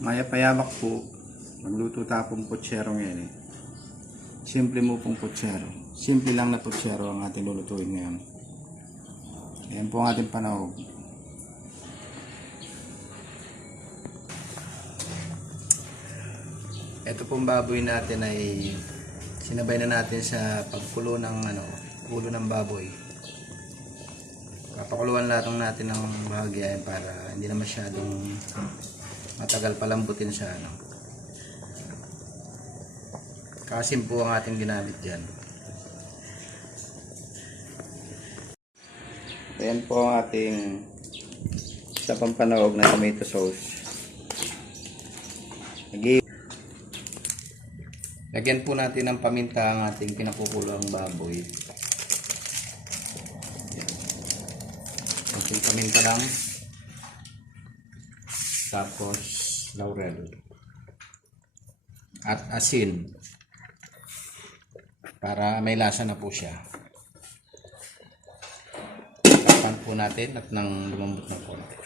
Maya payamak po. Magluto tapong putsero ngayon eh. Simple mo pong putsero. Simple lang na putsero ang ating lulutuin ngayon. Ayan po ang ating panahog. Ito pong baboy natin ay sinabay na natin sa pagkulo ng ano, ulo ng baboy. Papakuluan lang natin ng bahagya yan para hindi na masyadong matagal palambutin sa ano. Kasim po ang ating ginamit dyan. Ayan po ang ating sa pampanog na tomato sauce. Lagi Lagyan po natin ng paminta ang ating pinakukulong baboy. Ating paminta lang. Tapos laurel. At asin. Para may lasa na po siya. Tapan po natin at nang lumambot na konti.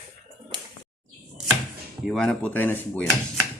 Iwan na po tayo ng sibuyas.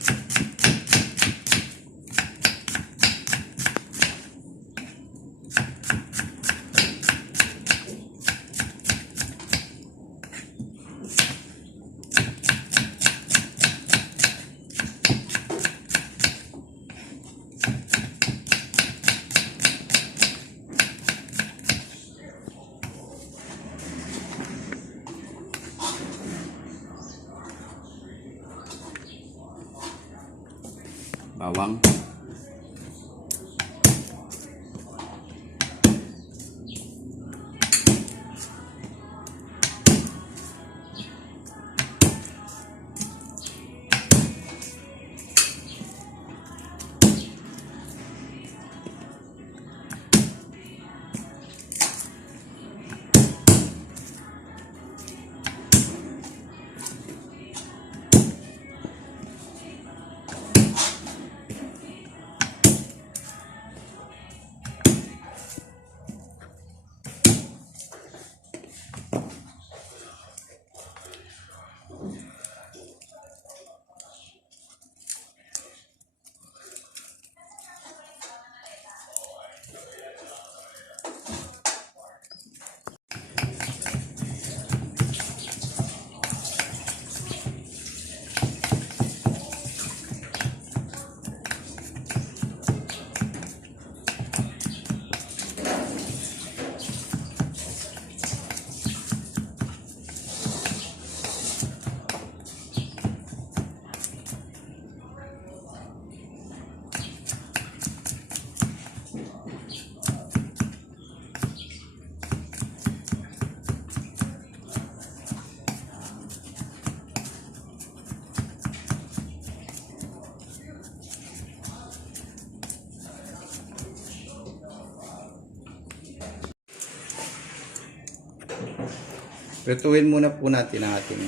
Prituin muna po natin ang ating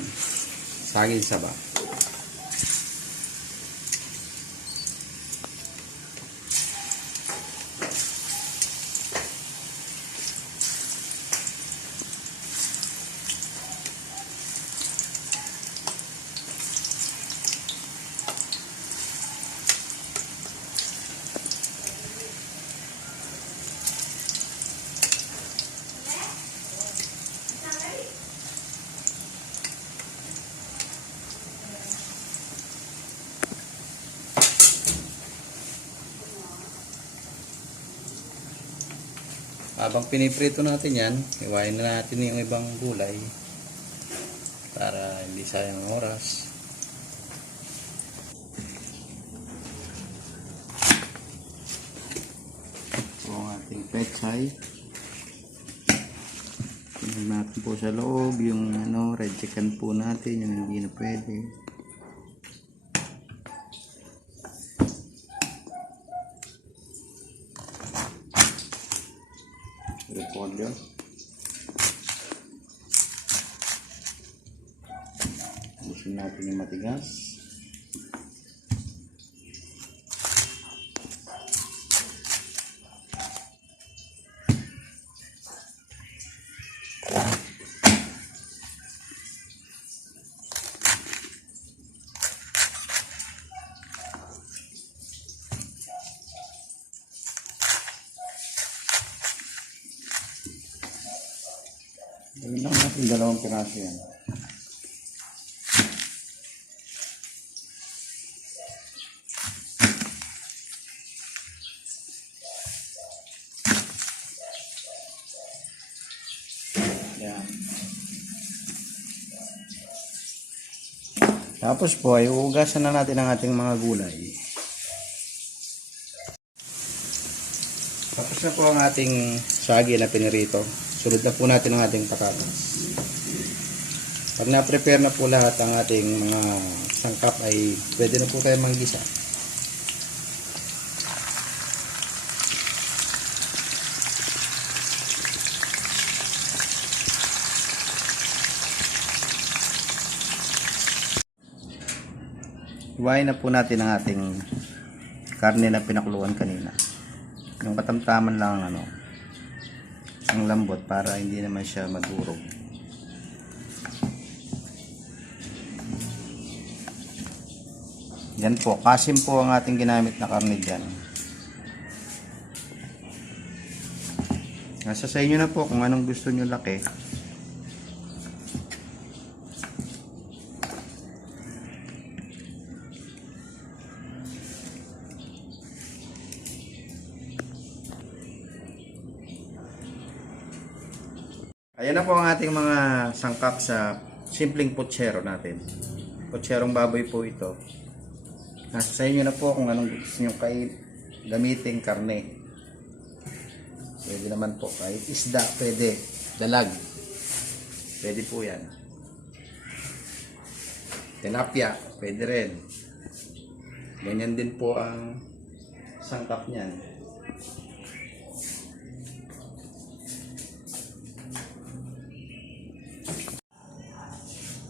saging saba. Habang piniprito natin yan, iwain na natin yung ibang gulay para hindi sayang ang oras. Ito ang ating pechay. Tingnan natin po sa loob yung ano, red chicken po natin, yung hindi na pwede. matigas. Gawin lang natin dalawang piraso yan. Tapos po ay uugasan na natin ang ating mga gulay. Tapos na po ang ating sagi na pinirito. Sunod na po natin ang ating patatas. Pag na-prepare na po lahat ang ating mga sangkap ay pwede na po tayo manggisa. Iwain na po natin ang ating karne na pinakuluan kanina. Yung katamtaman lang ang ano, ang lambot para hindi naman siya madurog. Yan po, kasim po ang ating ginamit na karne dyan. Nasa sa inyo na po kung anong gusto nyo laki. Ayan na po ang ating mga sangkap sa simpleng potsero natin. Potserong baboy po ito. Nasa sa inyo na po kung anong gusto nyo kay gamitin karne. Pwede naman po kahit isda, pwede. Dalag. Pwede po yan. Tilapia, pwede rin. Ganyan din po ang sangkap niyan.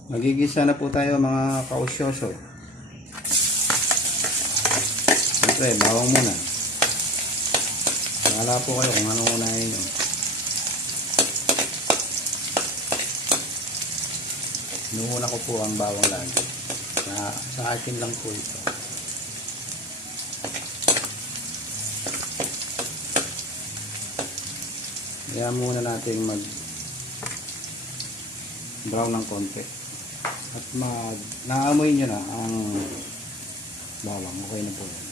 Magigisa na po tayo mga kausyoso. Siyempre, bawang muna. Wala po kayo kung anong unahin nyo. Inuuna ko po ang bawang lagi. Sa, sa akin lang po ito. Kaya muna natin mag brown ng konti. At mag naamoy nyo na ang bawang. Okay na po yan.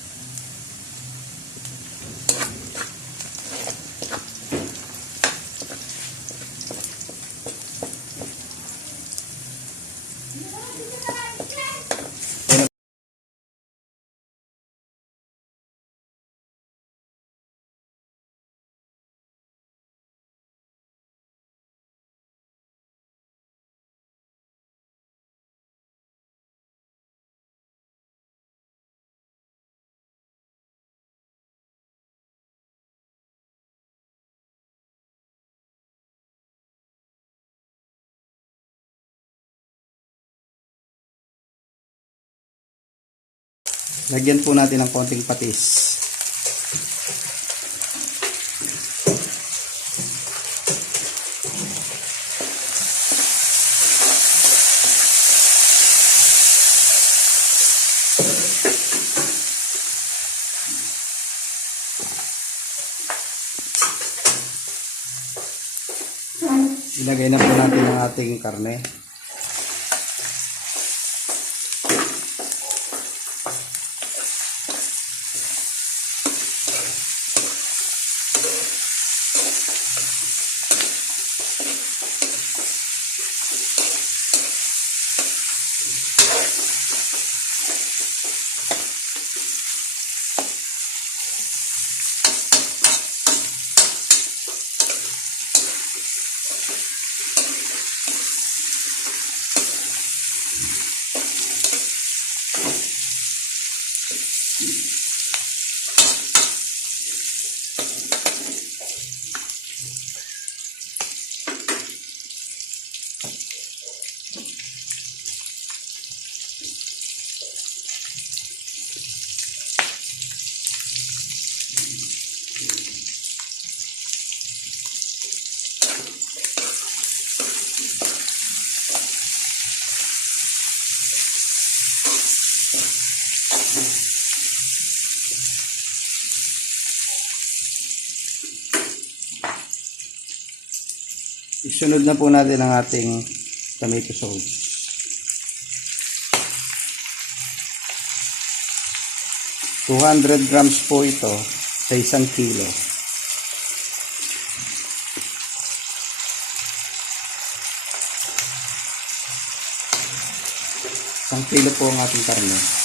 Lagyan po natin ng konting patis. Ilagay na po natin ang ating karne. Isunod na po natin ang ating tomato sauce. Two hundred grams po ito sa isang kilo. Isang kilo po ang ating karne.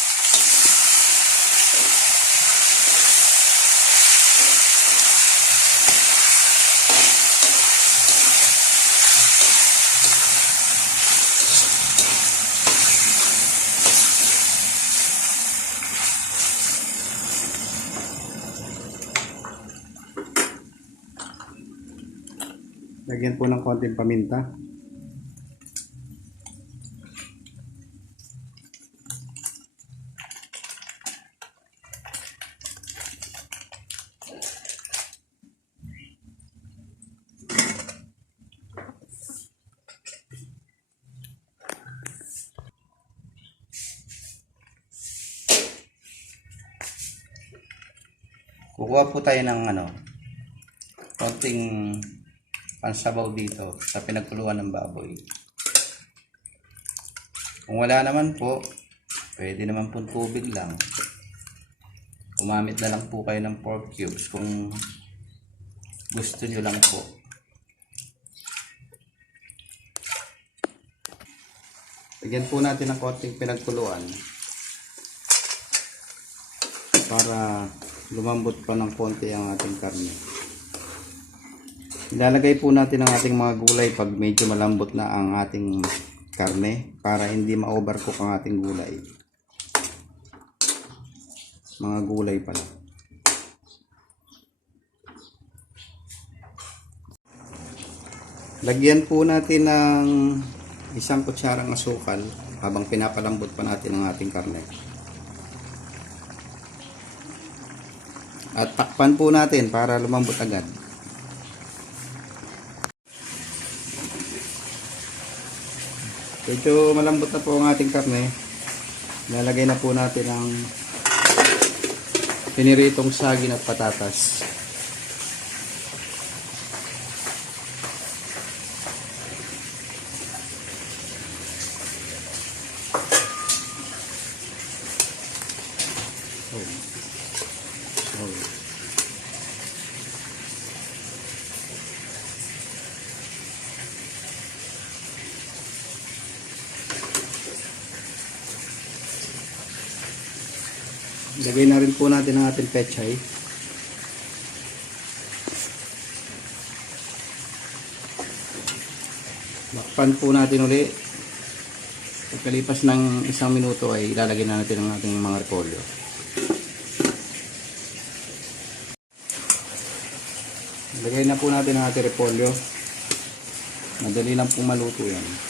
Lagyan po ng konting paminta. Kukuha po tayo ng ano, konting pansabaw dito sa pinagkuluan ng baboy. Kung wala naman po, pwede naman po tubig lang. Umamit na lang po kayo ng pork cubes kung gusto nyo lang po. Lagyan po natin ng konting pinagkuluan para lumambot pa ng konti ang ating karne. Ilalagay po natin ang ating mga gulay pag medyo malambot na ang ating karne para hindi ma-overcook ang ating gulay. Mga gulay pala. Lagyan po natin ng isang kutsarang asukal habang pinapalambot pa natin ang ating karne. At takpan po natin para lumambot agad. Medyo malambot na po ang ating karne. Lalagay na po natin ang piniritong saging at patatas. Lagay na rin po natin ang ating pechay. Bakpan po natin uli. Pagkalipas ng isang minuto ay ilalagay na natin ang ating mga repolyo. Lagay na po natin ang ating repolyo. Madali lang pong maluto yan.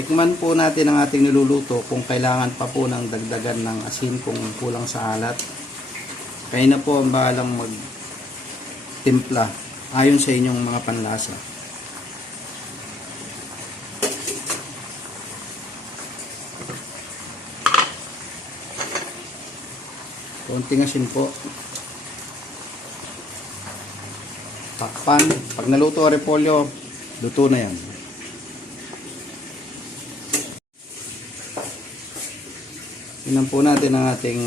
Tikman po natin ang ating niluluto kung kailangan pa po ng dagdagan ng asin kung kulang sa alat. Kayo na po ang bahalang magtimpla ayon sa inyong mga panlasa. Konting asin po. Takpan. Pag naluto ang repolyo, luto na yan. Tingnan po natin ang ating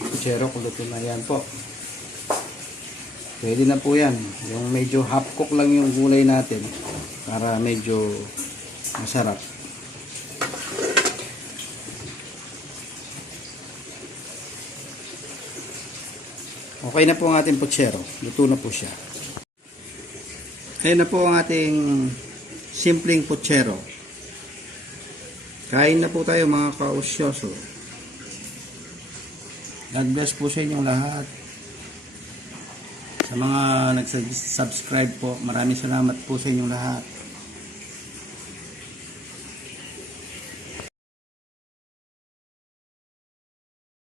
kutsero kung luto na yan po. Pwede na po yan. Yung medyo half cook lang yung gulay natin para medyo masarap. Okay na po ang ating putsero. Luto na po siya. Kaya na po ang ating simpleng putsero. Kain na po tayo mga kausyoso. God bless po sa inyong lahat. Sa mga nag-subscribe po, maraming salamat po sa inyong lahat.